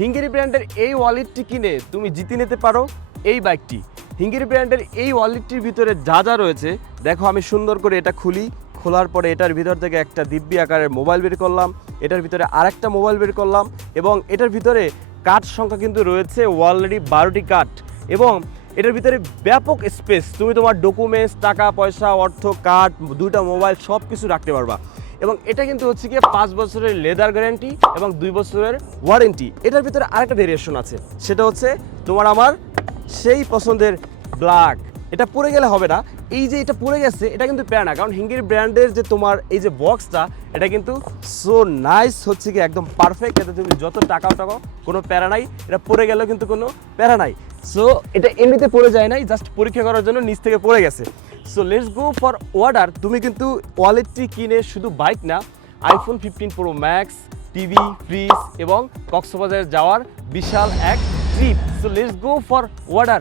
হিঙ্গিরি ব্র্যান্ডের এই ওয়ালেটটি কিনে তুমি জিতে নিতে পারো এই বাইকটি। হিঙ্গিরি ব্র্যান্ডের এই ওয়ালেটটির ভিতরে যা যা রয়েছে, দেখো আমি সুন্দর করে এটা খুলি, খোলার পরে এটার ভিতর থেকে একটা দিব্যি আকারের মোবাইল বের করলাম, এটার ভিতরে আরেকটা মোবাইল বের করলাম এবং এটার ভিতরে কাঠ সংখ্যা কিন্তু রয়েছে অলরেডি বারোটি কাঠ এবং এটার ভিতরে ব্যাপক স্পেস তুমি তোমার ডকুমেন্টস টাকা, পয়সা, অর্থ কার্ড দুইটা মোবাইল সব কিছু রাখতে পারবা। এবং এটা কিন্তু হচ্ছে গিয়ে পাঁচ বছরের লেদার গ্যারান্টি এবং দুই বছরের ওয়ারেন্টি এটার ভিতরে আরেকটা ভেরিয়েশন আছে। সেটা হচ্ছে তোমার আমার সেই পছন্দের ব্ল্যাক এটা পরে গেলে হবে না। এই যে এটা পরে গেছে, এটা কিন্তু প্যারা না। কারণ হিঙ্গির ব্র্যান্ডের যে তোমার এই যে বক্সটা, এটা কিন্তু সো নাইস হচ্ছে কি একদম পারফেক্ট এতে তুমি যত টাকাও টাকাও কোনো প্যারা নাই, এটা পরে গেলেও কিন্তু কোনো প্যারা নাই। সো এটা এমনিতে পড়ে যায় নাই জাস্ট পরীক্ষা করার জন্য নিচ থেকে পড়ে গেছে। So let's go for order তুমি কিন্তু ওয়ালেটটি কিনে শুধু বাইক না iPhone fifteen pro max TV fridge এবং কক্সবাজার যাওয়ার বিশাল এক trip so let's go for order